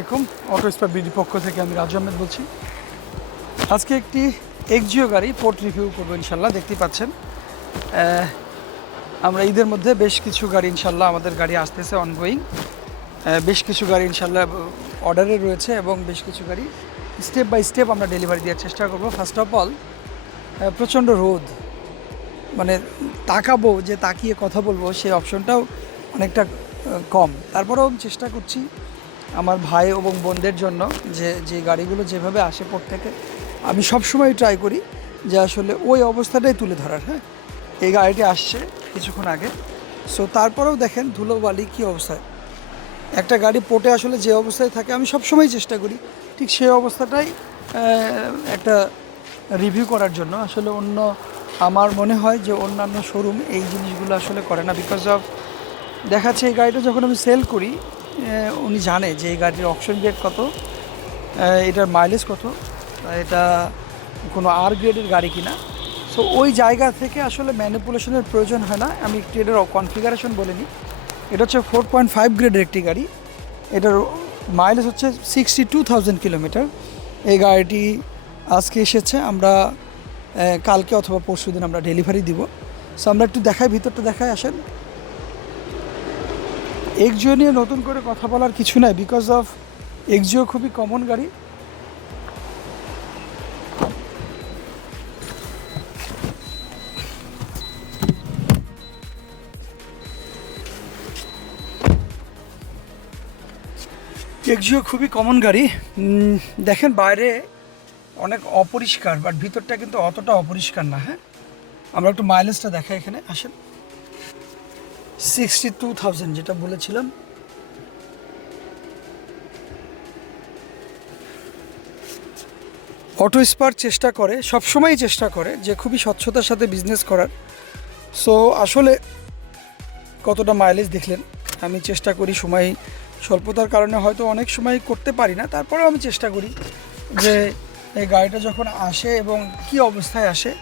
আসসালামাইকুম auto spare BD পক্ষ থেকে আমি রাজু আহমেদ বলছি। আজকে একটি এক্সজিও গাড়ি পোর্ট রিভিউ করব ইনশাল্লাহ, দেখতেই পাচ্ছেন। আমরা ঈদের মধ্যে বেশ কিছু গাড়ি ইনশাল্লাহ আমাদের গাড়ি আসতেছে অনগোয়িং বেশ কিছু গাড়ি ইনশাল্লাহ অর্ডারে রয়েছে এবং বেশ কিছু গাড়ি স্টেপ বাই স্টেপ আমরা ডেলিভারি দেওয়ার চেষ্টা করব। ফার্স্ট অফ অল প্রচণ্ড রোদ। মানে তাকাবো যে তাকিয়ে কথা বলব, সেই অপশনটাও অনেকটা কম। তারপরেও চেষ্টা করছি আমার ভাই এবং বোনদের জন্য যে যে গাড়িগুলো যেভাবে আসে পর থেকে আমি সবসময় ট্রাই করি যে আসলে ওই অবস্থাটাই তুলে ধরার হ্যাঁ? এই গাড়িটি আসছে কিছুক্ষণ আগে। সো তারপরেও দেখেন ধুলোবালি কী অবস্থায় একটা গাড়ি পোটে আসলে যে অবস্থায় থাকে, আমি সবসময় চেষ্টা করি ঠিক সেই অবস্থাটাই একটা রিভিউ করার জন্য। আসলে অন্য, আমার মনে হয় যে অন্যান্য শোরুম এই জিনিসগুলো আসলে করে না বিকজ অফ দেখাচ্ছে এই গাড়িটা যখন আমি সেল করি উনি জানে যে এই গাড়ির অপশন গ্রেড কত এটার মাইলেজ কত এটা কোনো আর গ্রেডের গাড়ি কিনা। সো ওই জায়গা থেকে আসলে ম্যানিপুলেশনের প্রয়োজন হয় না। আমি একটু এটার কনফিগারেশন বলে নিই। এটা হচ্ছে ফোর পয়েন্ট ফাইভ গ্রেডের একটি গাড়ি। এটার মাইলেজ হচ্ছে সিক্সটি টু থাউজেন্ড কিলোমিটার এই গাড়িটি আজকে এসেছে, আমরা কালকে অথবা পরশু দিন আমরা ডেলিভারি দিব। সো আমরা একটু দেখাই, ভিতরটা দেখাই, আসেন। এক্সজিও নিয়ে নতুন করে কথা বলার কিছু নাই বিকজ অফ এক্সজিও খুবই কমন গাড়ি। এক্সজিও খুবই কমন গাড়ি। দেখেন বাইরে অনেক অপরিষ্কার বাট ভিতরটা কিন্তু অতটা অপরিষ্কার না হ্যাঁ? আমরা একটু মাইলেজটা দেখাই এখানে, আসেন। সিক্সটি টু থাউজেন্ড যেটা বলেছিলাম। অটো স্পার চেষ্টা করে, সবসময়ই চেষ্টা করে যে খুবই স্বচ্ছতার সাথে বিজনেস করার। সো আসলে কতটা মাইলেজ দেখলেন, আমি চেষ্টা করি সময় স্বল্পতার কারণে হয়তো অনেক সময় করতে পারি না, তারপরেও আমি চেষ্টা করি যে এই গাড়িটা যখন আসে এবং কি অবস্থায় আসে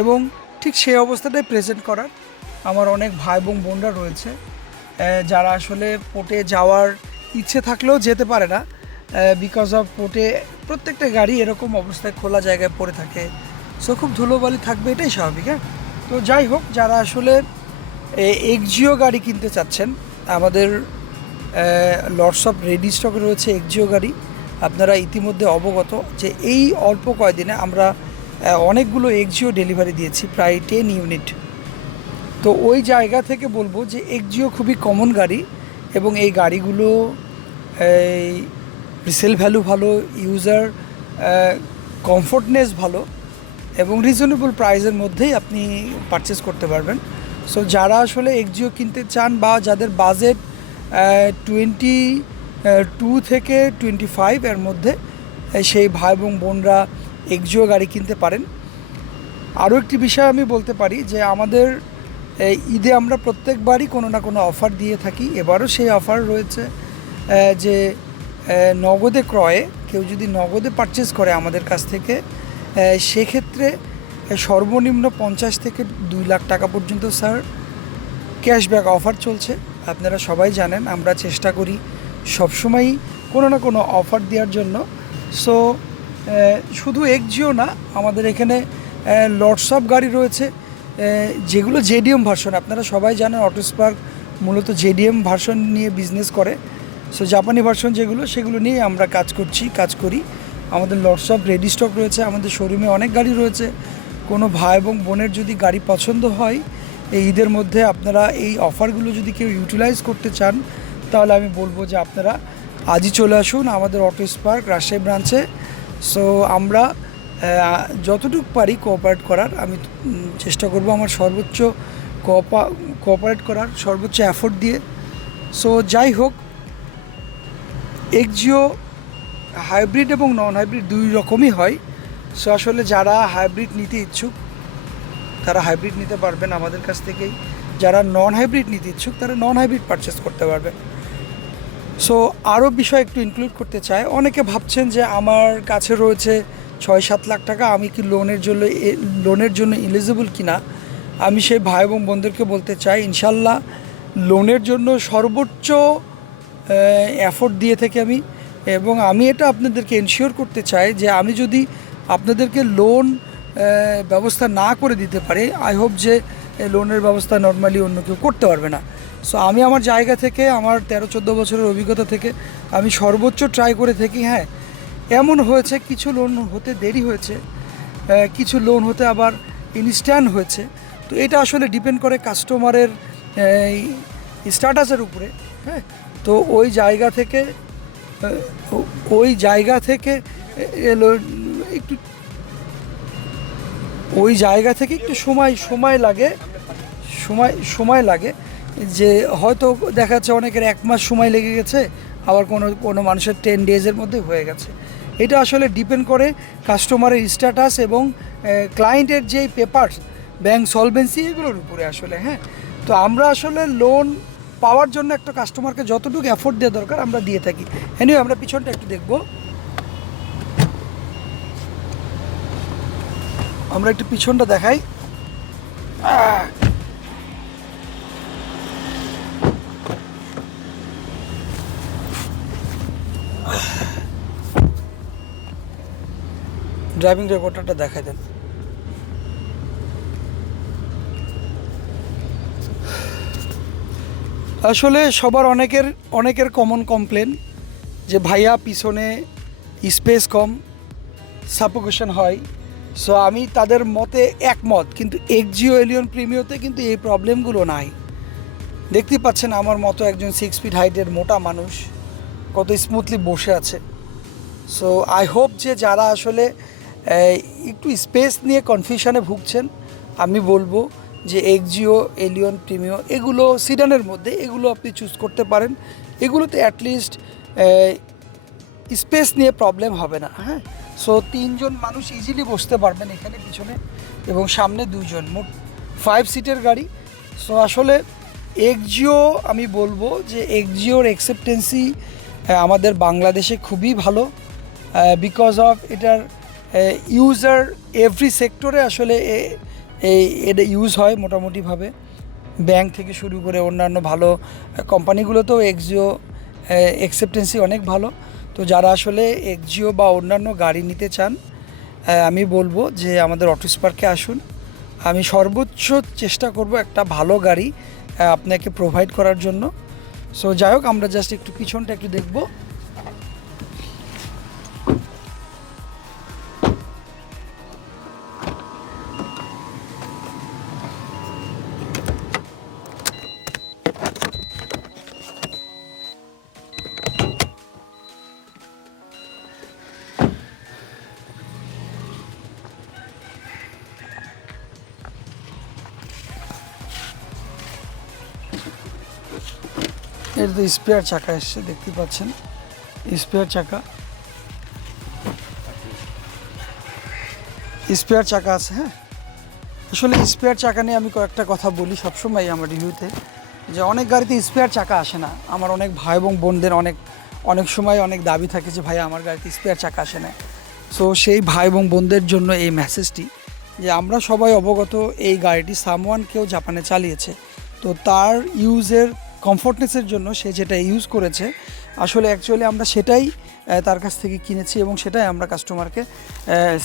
এবং ঠিক সেই অবস্থাটাই প্রেজেন্ট করার। আমার অনেক ভাই এবং বোনরা রয়েছে। যারা আসলে পোটে যাওয়ার ইচ্ছে থাকলেও যেতে পারে না বিকজ অফ পোটে প্রত্যেকটা গাড়ি এরকম অবস্থায় খোলা জায়গায় পড়ে থাকে। সো খুব ধুলোবালি থাকবে, এটাই স্বাভাবিক হ্যাঁ? তো যাই হোক, যারা আসলে এক্সজিও গাড়ি কিনতে চাচ্ছেন, আমাদের লর্ডস অফ রেডি স্টকে রয়েছে এক্সজিও গাড়ি। আপনারা ইতিমধ্যে অবগত যে এই অল্প কয়দিনে আমরা অনেকগুলো এক্সজিও ডেলিভারি দিয়েছি, প্রায় টেন ইউনিট তো ওই জায়গা থেকে বলব যে এক্সজিও খুবই কমন গাড়ি এবং এই গাড়িগুলো রিসেল ভ্যালু ভালো ইউজার কমফোর্টনেস ভালো এবং রিজনেবল প্রাইসের মধ্যেই আপনি পারচেস করতে পারবেন। সো যারা আসলে এক্সজিও কিনতে চান বা যাদের বাজেট টোয়েন্টি টু থেকে টোয়েন্টি ফাইভ এর মধ্যে সেই ভাই এবং বোনরা এক্সজিও গাড়ি কিনতে পারেন। আরও একটি বিষয় আমি বলতে পারি যে আমাদের ঈদে আমরা প্রত্যেকবারই কোনো না কোনো অফার দিয়ে থাকি। এবারও সেই অফার রয়েছে যে নগদে ক্রয়ে কেউ যদি নগদে পারচেস করে আমাদের কাছ থেকে সেক্ষেত্রে সর্বনিম্ন পঞ্চাশ থেকে দুই লাখ টাকা পর্যন্ত, স্যার ক্যাশব্যাক অফার চলছে। আপনারা সবাই জানেন, আমরা চেষ্টা করি সবসময়ই কোনো না কোনো অফার দেওয়ার জন্য। সো শুধু এক্সজিও না, আমাদের এখানে লটস অফ গাড়ি রয়েছে। যেগুলো জেডিএম ভার্সন, আপনারা সবাই জানেন অটোস্পার্ক মূলত জেডিএম ভার্সন নিয়ে বিজনেস করে। সো জাপানি ভার্সন যেগুলো, সেগুলো নিয়ে আমরা কাজ করছি, কাজ করি। আমাদের লটস অফ রেডি স্টক রয়েছে, আমাদের শোরুমে অনেক গাড়ি রয়েছে। কোনো ভাই এবং বোনের যদি গাড়ি পছন্দ হয়, এই ঈদের মধ্যে আপনারা এই অফারগুলো যদি কেউ ইউটিলাইজ করতে চান, তাহলে আমি বলব যে আপনারা আজই চলে আসুন আমাদের অটো স্পার্ক রাজশাহী ব্রাঞ্চে সো আমরা যতটুকু পারি কোঅপারেট করার, আমি চেষ্টা করব আমার সর্বোচ্চ কোঅপা কোঅপারেট করার, সর্বোচ্চ অ্যাফোর্ট দিয়ে। সো যাই হোক এক্সজিও হাইব্রিড এবং নন হাইব্রিড দুই রকমই হয়। সো আসলে যারা হাইব্রিড নিতে ইচ্ছুক, তারা হাইব্রিড নিতে পারবেন আমাদের কাছ থেকেই। যারা নন হাইব্রিড নিতে ইচ্ছুক, তারা নন হাইব্রিড পারচেস করতে পারবেন সো আরও বিষয় একটু ইনক্লুড করতে চাই। অনেকে ভাবছেন যে আমার কাছে রয়েছে ছয় সাত লাখ টাকা আমি কি লোনের জন্য লোনের জন্য এলিজিবল কিনা, আমি সেই ভাই এবং বোনদেরকে বলতে চাই ইনশাল্লাহ লোনের জন্য সর্বোচ্চ এফোর্ট দিয়ে থেকে আমি, এবং আমি এটা আপনাদেরকে এনশিওর করতে চাই যে আমি যদি আপনাদেরকে লোন ব্যবস্থা না করে দিতে পারি আই হোপ যে লোনের ব্যবস্থা নর্মালি অন্য কেউ করতে পারবে না। সো আমি আমার জায়গা থেকে, আমার তেরো চোদ্দ বছরের অভিজ্ঞতা থেকে, আমি সর্বোচ্চ ট্রাই করে থাকি হ্যাঁ এমন হয়েছে, কিছু লোন হতে দেরি হয়েছে কিছু লোন হতে আবার ইনস্ট্যান্ট হয়েছে। তো এটা আসলে ডিপেন্ড করে কাস্টমারের স্ট্যাটাসের উপরে হ্যাঁ? তো ওই জায়গা থেকে ওই জায়গা থেকে একটু, ওই জায়গা থেকে একটু সময় সময় লাগে, সময় সময় লাগে। যে হয়তো দেখা যাচ্ছে অনেকের এক মাস সময় লেগে গেছে, আবার কোনো কোনো মানুষের টেন ডেজের মধ্যে হয়ে গেছে। এটা আসলে ডিপেন্ড করে কাস্টমারের স্ট্যাটাস এবং ক্লায়েন্টের যেই পেপার ব্যাংক সলভেন্সি এগুলোর উপরে আসলে হ্যাঁ? তো আমরা আসলে লোন পাওয়ার জন্য একটা কাস্টমারকে যতটুকু অ্যাফোর্ড দেওয়া দরকার আমরা দিয়ে থাকি। এনিও আমরা পিছনটা একটু দেখব। আমরা একটু পিছনটা দেখাই। ড্রাইভিং রেকর্ডারটা দেখাই দেন। আসলে সবার অনেকের অনেকের কমন কমপ্লেন যে ভাইয়া পিছনে স্পেস কম সাপোকেশন হয়। সো আমি তাদের মতে একমত, কিন্তু এক্সজিও এলিয়ন প্রিমিওতে কিন্তু এই প্রবলেমগুলো নাই। দেখতে পাচ্ছেন আমার মতো একজন সিক্স ফিট হাইটের মোটা মানুষ কত স্মুথলি বসে আছে। সো আই হোপ যে যারা আসলে একটু স্পেস নিয়ে কনফিউশনে ভুগছেন, আমি বলব যে এক্সজিও এলিয়ন প্রিমিও এগুলো সিডানের মধ্যে এগুলো আপনি চুজ করতে পারেন। এগুলোতে অ্যাটলিস্ট স্পেস নিয়ে প্রবলেম হবে না হ্যাঁ? সো তিনজন মানুষ ইজিলি বসতে পারবেন এখানে পিছনে এবং সামনে দুজন, মোট ফাইভ সিটের গাড়ি। সো আসলে এক্সজিও আমি বলব যে এক্সজিওর অ্যাকসেপ্টেন্সি আমাদের বাংলাদেশে খুবই ভালো বিকজ অফ এটার ইউজার এভরি সেক্টরে আসলে এই এটা ইউজ হয় মোটামুটিভাবে। ব্যাংক থেকে শুরু করে অন্যান্য ভালো কোম্পানিগুলোতেও এক্সজিও অ্যাকসেপ্টেন্সি অনেক ভালো। তো যারা আসলে এক্সজিও বা অন্যান্য গাড়ি নিতে চান আমি বলব যে আমাদের অটো স্পার্কে আসুন। আমি সর্বোচ্চ চেষ্টা করব একটা ভালো গাড়ি আপনাকে প্রোভাইড করার জন্য। সো যাই হোক, আমরা জাস্ট একটু পিছনটা একটু দেখব। এর তো স্পেয়ার চাকা এসছে, দেখতে পাচ্ছেন? স্পেয়ার চাকা। স্পেয়ার চাকা আছে হ্যাঁ? আসলে স্পেয়ার চাকা নিয়ে আমি কয়েকটা কথা বলি সবসময় আমার রিভিউতে যে অনেক গাড়িতে স্পেয়ার চাকা আসে না। আমার অনেক ভাই এবং বোনদের অনেক অনেক সময় অনেক দাবি থাকে যে, ভাই, আমার গাড়িতে স্পেয়ার চাকা আসে না। সো সেই ভাই এবং বোনদের জন্য এই মেসেজটি যে আমরা সবাই অবগত এই গাড়িটি সামওয়ান কেউ জাপানে চালিয়েছে। তো তার ইউজের কমফোর্টনেসের জন্য সে যেটা ইউজ করেছে, আসলে অ্যাকচুয়ালি আমরা সেটাই তার কাছ থেকে কিনেছি এবং সেটাই আমরা কাস্টমারকে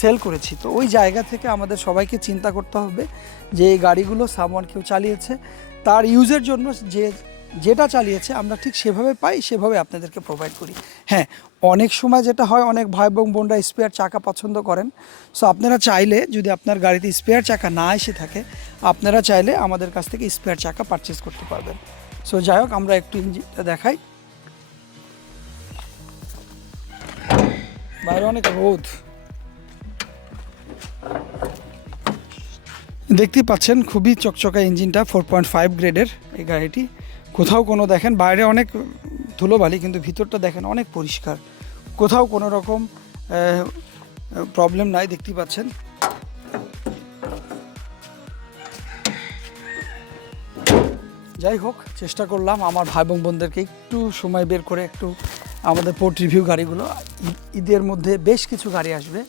সেল করেছি। তো ওই জায়গা থেকে আমাদের সবাইকে চিন্তা করতে হবে যে এই গাড়িগুলো সামওয়ান কেউ চালিয়েছে, তার ইউজের জন্য যে, যেটা চালিয়েছে আমরা ঠিক সেভাবে পাই, সেভাবে আপনাদেরকে প্রোভাইড করি। হ্যাঁ অনেক সময় যেটা হয়, অনেক ভাই এবং বোনরা স্পেয়ার চাকা পছন্দ করেন। সো আপনারা চাইলে যদি আপনার গাড়িতে স্পেয়ার চাকা না এসে থাকে, আপনারা চাইলে আমাদের কাছ থেকে স্পেয়ার চাকা পারচেস করতে পারবেন। সো যাই হোক, আমরা একটু ইঞ্জিনটা দেখাই। বাইরে অনেক রোদ। দেখতেই পাচ্ছেন, খুবই চকচকা ইঞ্জিনটা ফোর পয়েন্ট ফাইভ গ্রেডের এই গাড়িটি। কোথাও কোনো দেখেন, বাইরে অনেক ধুলোবালি, কিন্তু ভিতরটা দেখেন অনেক পরিষ্কার। কোথাও কোনো রকম প্রবলেম নাই, দেখতেই পাচ্ছেন। যাই হোক, চেষ্টা করলাম আমার ভাই বোন বোনদেরকে একটু সময় বের করে একটু আমাদের পোর্ট রিভিউ গাড়িগুলো। ঈদ- ঈদের মধ্যে বেশ কিছু গাড়ি আসবে।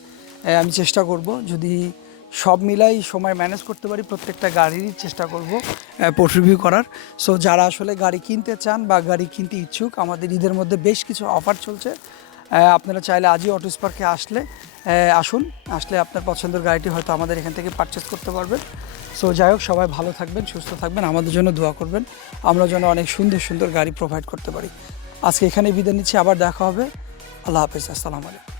আমি চেষ্টা করব যদি সব মিলাই সময় ম্যানেজ করতে পারি, প্রত্যেকটা গাড়িরই চেষ্টা করব পোর্ট রিভিউ করার। সো যারা আসলে গাড়ি কিনতে চান বা গাড়ি কিনতে ইচ্ছুক, আমাদের ঈদের মধ্যে বেশ কিছু অফার চলছে। আপনারা চাইলে আজই অটো স্পার্কে আসলে আসুন। আসলে আপনার পছন্দের গাড়িটি হয়তো আমাদের এখান থেকে পারচেস করতে পারবেন। সো যাই হোক, সবাই ভালো থাকবেন, সুস্থ থাকবেন, আমাদের জন্য দোয়া করবেন। আমরা যেন অনেক সুন্দর সুন্দর গাড়ি প্রোভাইড করতে পারি। আজকে এখানে বিদায় নিচ্ছি, আবার দেখা হবে। আল্লাহ হাফিজ, আসসালামু আলাইকুম।